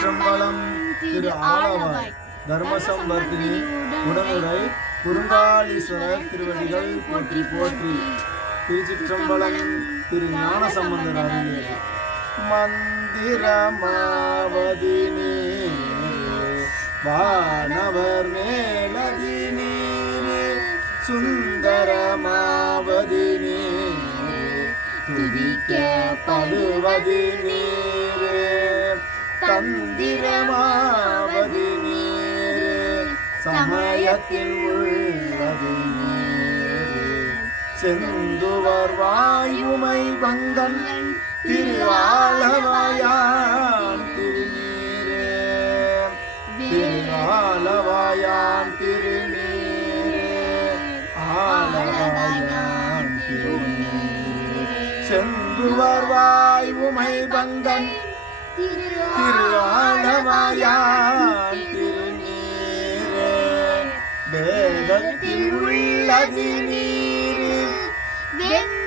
திருச்சிற்றம்பலம் திரு ஆலவாய் தர்மசம்பர்த்தினி உடனுரை குறுங்காலீஸ்வரர் திருவடிகள் போற்றி போற்றி திருச்சிற்றம்பலம் திரு ஞானசம்பந்தர் அருளியது மந்திரமாவதி நீரே வானவர் மேலதி நீரே சுந்தரமாவதி நீரே துதிக்கப்படுவது நீரே தந்திரமாவது நீரே. சமயத்தில் உள்ளது செந்துவர் வாயுமை பங்கன் திருவாலவாயான் திருநீரே. திருவாலவாயான் திருநீரே. ஆலவாயான் திருநீரே. செந்துவர் வாயுமை பங்கன் திரு ஆலவாயான் திருநீரே. வேதத்தில் உள்ளது நீரே.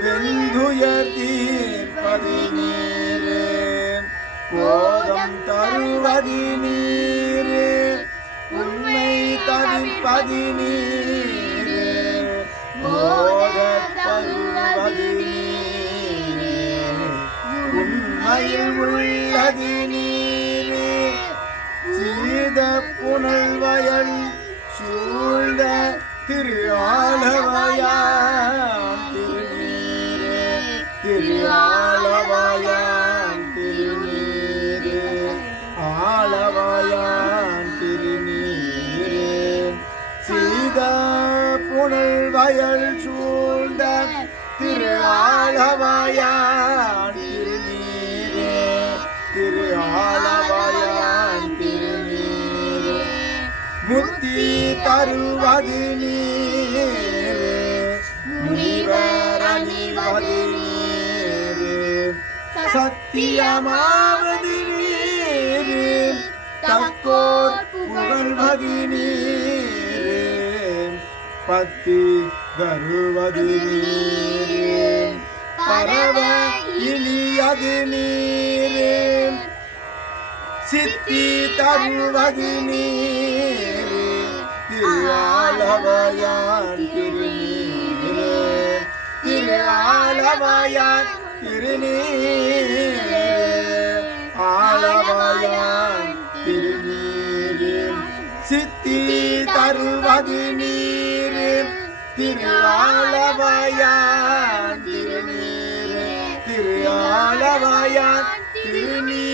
வெந்துயர் தீர்ப்பது நீரே. போதம் தருவது உண்மை தவிர்ப்பது நீரே. போத நதி நீரே சீத புனல் வயல் சூழ்ந்த திரு ஆலவயான் திருநீரே திரு ஆலவயான் திருநீரே ஆலவயான் திருநீரே. சீத புனல் வயல் சூழ்ந்த திரு ஆலவயான் திரு திருநீரே. முத்தி தருவது நீரே. முனிவர் அணிவது நீரே. சத்தியமாவது நீரே. தக்கோர் புகழ்வது நீரே. பத்தி தருவது நீரே. பரவ இனியது நீரே. சித்தி தருவது நீரே திரு திருநீரே. திரு ஆலவயான் திருநீரே. ஆலவயான் திருநீரே. சித்தி தருவது நீரே திரு திருநீரே. திரு திருநீர்.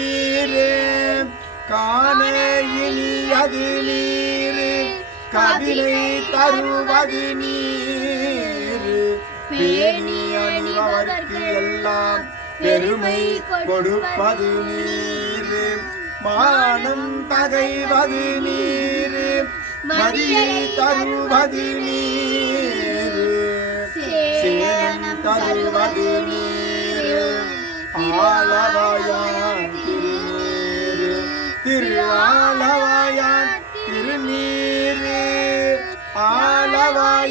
காணே இனி அது நீர். கவினை தருவது நீர். பேணி அணிவதற்கு எல்லாம் பெருமை கொடுப்பது நீர். மானம் தகைவது நீர். மதியை தருவது நீர். சேனம் தருவது நீர். ஆலவாயான் ஆலவாயான் திருநீரு. ஆலவாயான்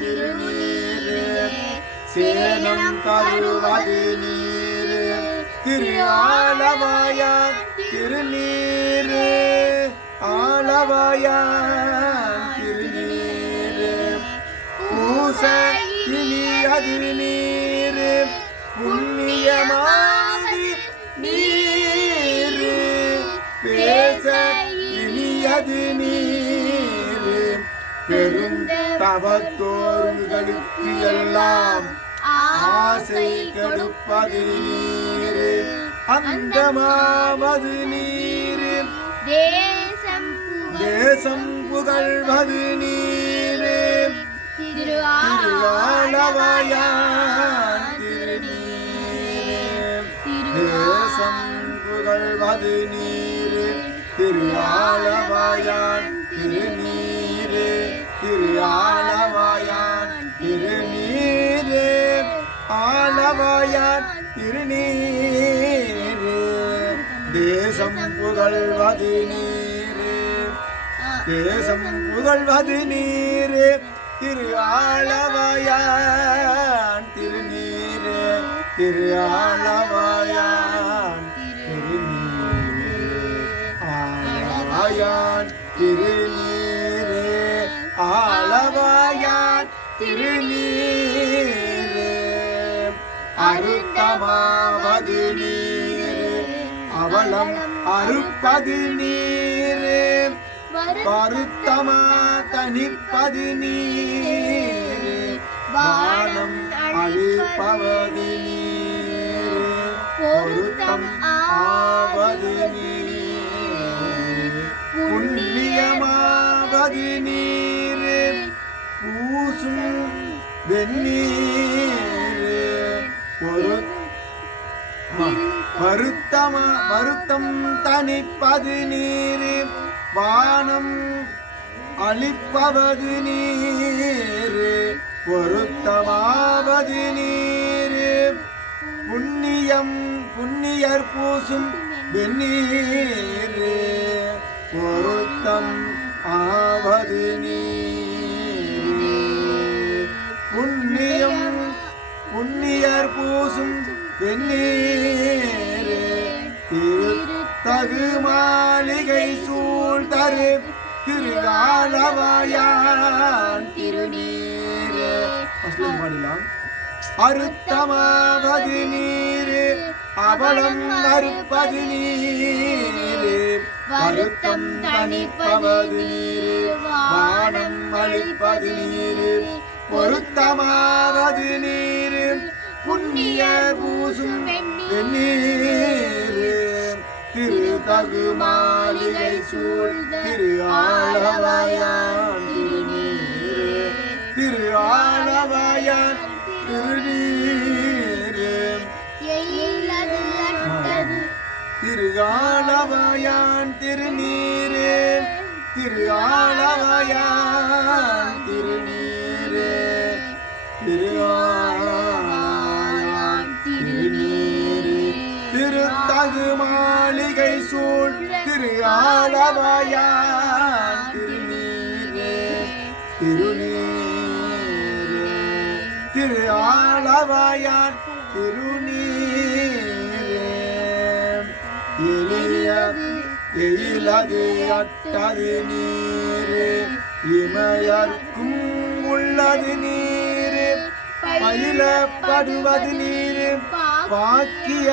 திருநீரு. சேலம் தருவது நீரு. திரு ஆலவாயான் திருநீரு. ஆலவாயான் திருநீரு. பூச இனியது நீர் பெருந்தவத்தோர்களுக்கு எல்லாம் ஆசை கெடுப்பது நீர் அந்தமாவது நீர் தேசம் தேசம் புகழ்வது நீர் திரு திருவாளவாயான் திருநீர் தேசம் புகழ்வது நீர் திருவாளவாயான் திருநீர் திரு ஆலவாயான் திருநீரே. ஆலவாயான் திருநீரே. தேசம் புகழ்வது நீரே. தேசம் புகழ்வது நீரே. திரு ஆலவாயான் திருநீரே. திரு ஆலவாயான் திருநீரே. ஆலவாயான் திரு திருநீரே. அருத்தமாவது நீரே. அவலம் அறுப்பது நீரே. வருத்தமா தனிப்பது நீரே. வானம் அழிப்பவது நீரே. பொருத்தம் ஆவது நீரே. புண்ணியமாவது நீரே. பூசும் வெந்நீரே. ஒரு வருத்தமா வருத்தம் தனிப்பது நீர். வானம் அளிப்பவது நீர். பொருத்தமாவது நீர். புண்ணியம் புண்ணியர் பூசும் வெந்நீர். அறுத்தமாவது நீரே அவலம் மறுப்பது நீரே. வருத்தம் தணிப்பவது நீரே வானம் அழிப்பது நீரே. பொருத்தமாவது நீரே புண்ணிய பூசும் நீரே திரு தகு மாளிகை சூழ் திரு ஆளவாயான் திருநீர். திரு ஆளவாயான் திரு ஆலவாயான் திரு ஆலவாயான் திருநீர் திரு ஆலவாயான் திருநீர். திருத்தகு மாளிகை சூழ் திரு ஆலவாயான் திருநீர் திருநீர். திரு ஆலவாயான் திருநீர். எளிய எயிலது அட்டது நீரே. இமையர்க்கும் உள்ளது நீரே. பயிலப்படுவது நீரே. பாக்கியமாவது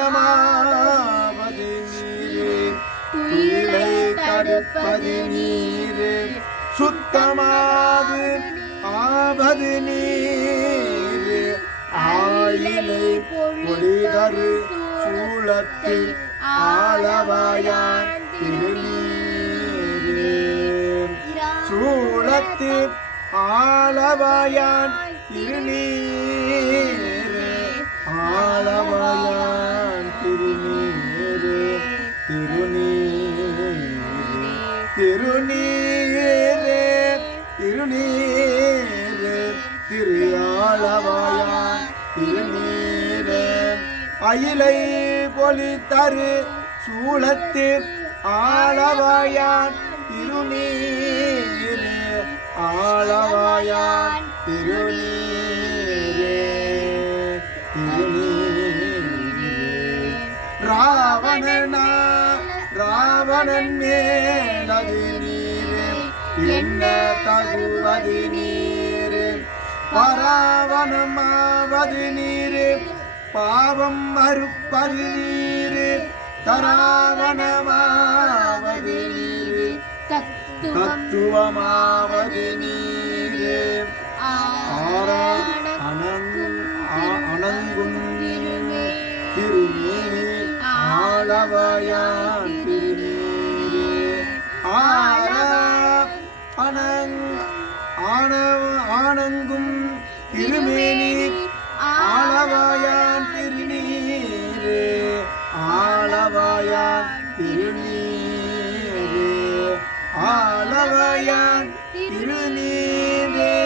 நீரே. துயிலை தடுப்பது நீரே. சுத்தமாது ஆவது நீரே. ஆயிலை பொழிதரு சூளத்து ஆலவாயான் திருநீர். சூளத்து ஆலவாயான் திருநீர். ஆலவாயான் திருநீர். திருநீர். திருநீரே. திருநீர். திரு ஆலவாயான் திருநீரே. அயிலை ஒளி தரு சூழத்து ஆளவாயான் திருநீர் ஆளவாயான் திருநீரே திருநீரே. ராவணனா ராவணன் மேலது நீர் என்ன தகுவது நீர்? பராவணமாவது நீர் பாவம் அறுப்பது நீர் தராவணமாவது நீர் தத்துவம் தத்துவமாவது நீர் அணங்கும் அணங்கும் திருநீரே ஆளவாயான் திருநீரே ஆரா அணங் ஆணவ ஆனங்கும் திருமேனி ஆளவாயான் திருநீரே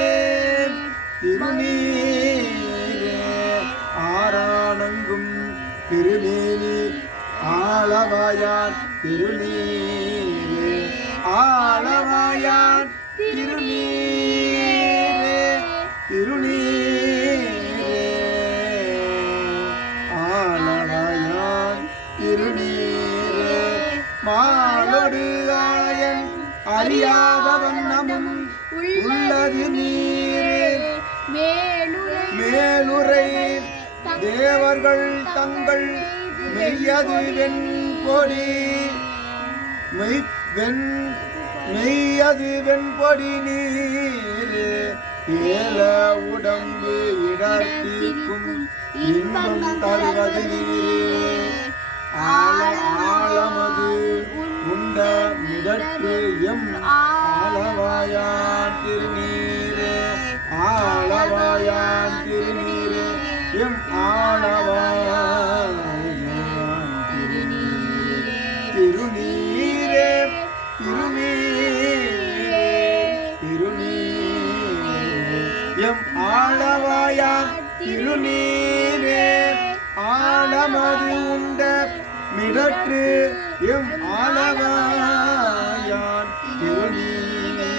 திருநீரே. ஆராணங்கும் திருநீரி ஆளவாயான் திருநீரே. ஆளவாயான் திருநீரே திருநீரே. ஆளவாயான் திருநீரே. மா அறியாத வண்ணமும் உள்ளது நீரே. மேலுரை தேவர்கள் தங்கள் மெய்யது வெண்பொடி மெய் வெண் மெய்யது வெண்பொடி நீரே. ஏல உடம்பு இடர்த்திக்கும் இன்பம் தருவது நீரே. ஆழ ஆழமது உண்ட மிடற்று எம் ஆளவாயான் திருநீரே ஆளவாயான் திருநீரே எம் ஆளவாயான் திருநீரே திருநீரே திருநீரே திருநீரே எம் ஆளவாயான் திருநீரே ஆழமது உண்ட மிடற்று எம் ஆளவாயான் திருநீரே.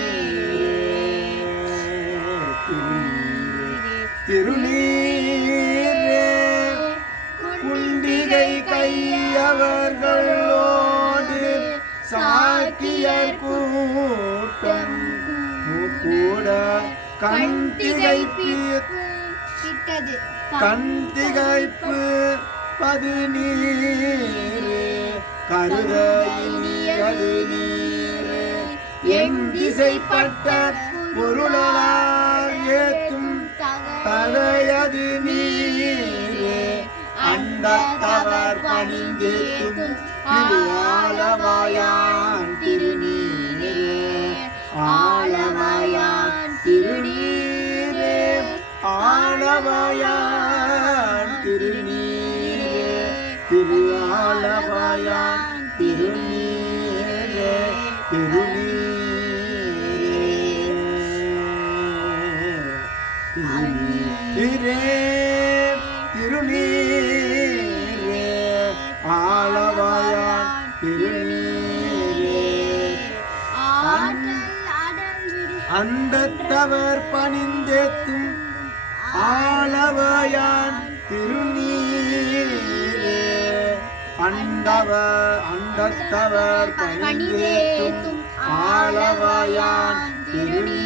திருநீரே. குண்டிகை கையவர்களோடு சாக்கியர் கூட்டம். கூட கண்டிகைப்பு பது நீரே கருத இனியது நீரே என் திசைப்பட்ட பொருளார் ஏத்தும் தகையது நீரே அண்டத்தவர் பணிந்தேத்தும் திருஆலவாயான் திருநீரே ஆலவாயான் திருநீரே ஆலவாயான் திருநீரே திருநீர். அண்டவர் அண்டத்தவர் பணிந்தேத்தும் ஆளவயான் திருநீரே.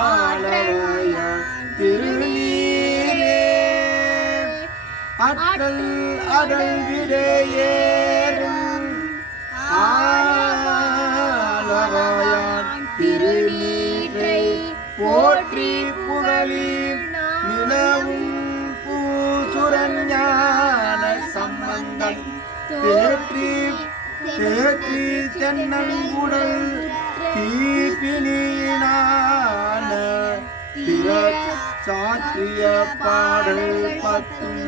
ஆளவயான் திருநீரே. அற்றல் அடல் விடையேறும் ஆலவாயான் திருநீரை போற்றி புகழி நிலவும் பூசுரன் ஞான சம்பந்தன் தேற்றி தேற்றி தென்னன் தீபினியினான திற சாற்றிய பாடல் பத்தும்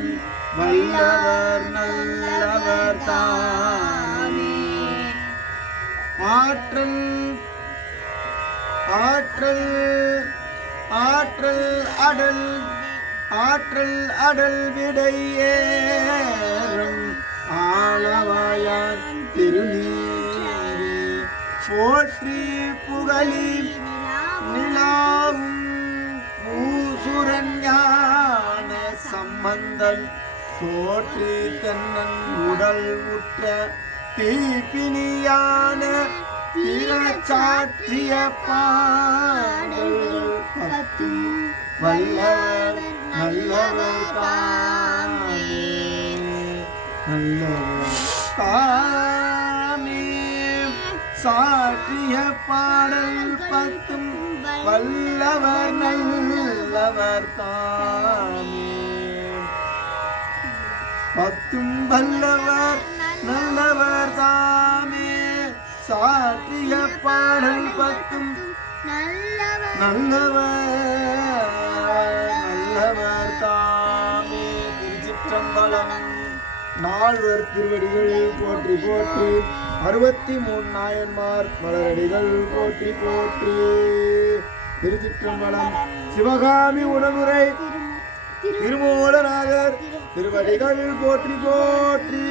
வல்லவர் நல்லவர் தாமே ஆற்றல் ஆற்றல் ஆற்றல் அடல் ஆற்றல் அடல் விடையேறும் ஆளவாயார் திருநீரே. போற்றி புகழி நிலாவும் பூசுரன் ஞான சம்பந்தன். தோற்றி தென்னன் உடல் உற்ற தீப்பினியான திறச்சாற்றிய பாடல்கள் பத்தும் வல்லவர் தாமே நல்லவர் தாமே சாற்றிய பாடல் பத்தும் வல்லவர் நல்லவர் தாமே பத்தும் வல்லவர் நல்லவர் தாமே. சாற்றிய பாடல் பத்தும் நல்லவர் நல்லவர். நால்வர் திருவடிகள் போற்றி போற்றி. அறுபத்தி மூணு நாயன்மார் மலரடிகள் போற்றி போற்றி. திருச்சிற்றம்பலம் சிவகாமி திரு திருமூலநாதர் திருவடிகள் போற்றி போற்றி.